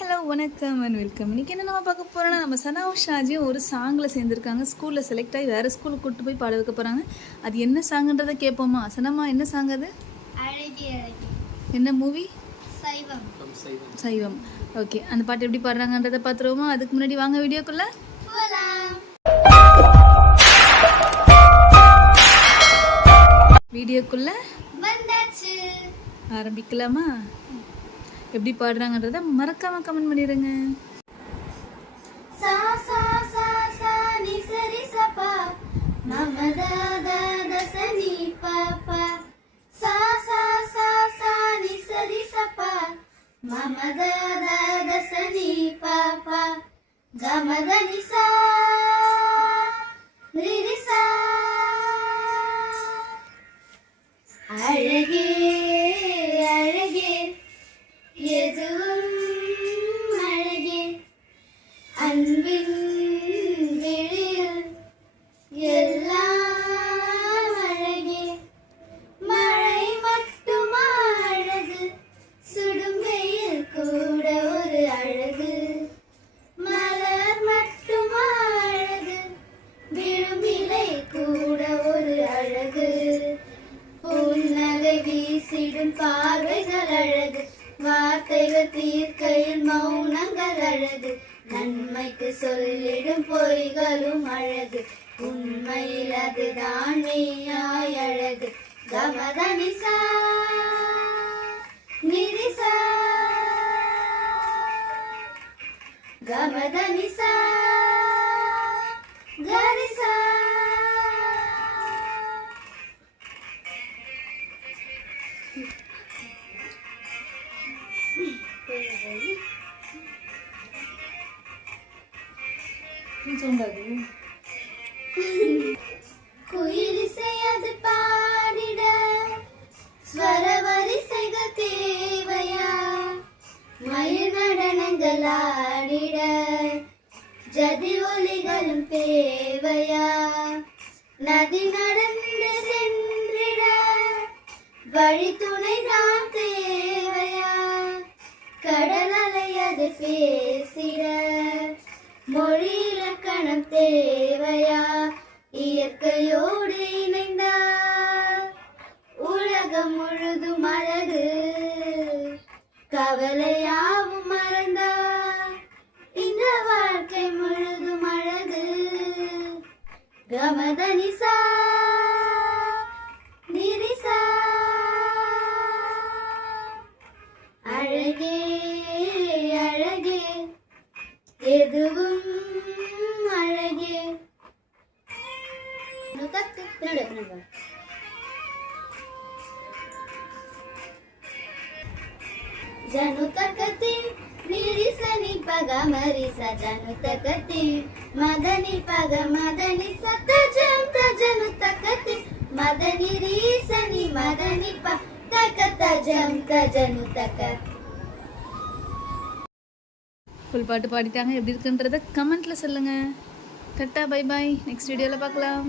Hello வணக்கம் and welcome. இன்றைக்கி என்ன நம்ம பார்க்க போகிறோன்னா, நம்ம சனாவும் ஷாஜியும் ஒரு சாங்கில் சேர்ந்துருக்காங்க. ஸ்கூலில் செலக்ட் ஆகி வேறு ஸ்கூலுக்கு கூப்பிட்டு போய் பாட வைக்க போகிறாங்க. அது என்ன சாங்குன்றதை கேட்போமா? சனமா, என்ன சாங் அது? என்ன மூவி? சைவம். ஓகே, அந்த பாட்டு எப்படி பாடுறாங்கன்றதை பார்த்துருவோமா? அதுக்கு முன்னாடி வாங்க வீடியோக்குள்ளே ஆரம்பிக்கலாமா? எப்படி பாடுறாங்கன்றத மறக்காம கமெண்ட் பண்ணிடுங்க. சா சா சா சா நி சரி சபா மம த த த ச நி ப ப சா சா சா சா நி சரி சபா மம த த த ச நி ப ப க ம த நி சா ரி ரி சா அழகே அழகே எதுவும் அழகே அன்பின் விழியில் எல்லாம் அழகே மழை மட்டுமா அழகு சுடும் வெயில் கூட ஒரு அழகு மலர் மட்டுமா அழகு விழும் இலை கூட ஒரு அழகு புன்னகை வீசிடும் பார்வைகள் அழகு வார்த்தைகள் தீர்க்கையில் மௌனங்கள் அழகு நன்மைக்கு சொல்லிடும் பொய்களும் அழகு உண்மையில் அதுதான் மெய்யாய் அழகு கமதனிசா நிரிசா கமதனிசா கரிசா குயிலிசை அது பாடிட ஸ்வர வரிசைகள் தேவையா மயில் நடனங்கள் ஆடிட ஜதி ஒலிகளும் தேவையா நதி நடந்து சென்றிட வழித்துணை தான் தேவையா கடல் அலை அது பேசிட மொழி இலக்கணம் தேவையா இயற்கையோடு இணைந்தார் உலகம் முழுதும் அழகு கவலையாவும் மறந்தார் இந்த வாழ்க்கை முழுதும் அழகு கமதனிசா நிரிசா அழகே அழகே எதுவும் அழகே ஜனு தக்கத்தி நிரிசனி பக மரிச ஜனு தக்கத்தி மதனி பக மதனி சத்த ஜம் ஜனு தக்கத்தி மதனி ரீசனி மதனி ப தக்கத்த ஜம் ஜனு தக்க. ஃபுல் பாட்டு பாடிட்டாங்க. எப்படி இருக்குன்றத கமெண்ட்டில் சொல்லுங்கள். Ta-ta, bye bye. நெக்ஸ்ட் வீடியோவில் பார்க்கலாம்.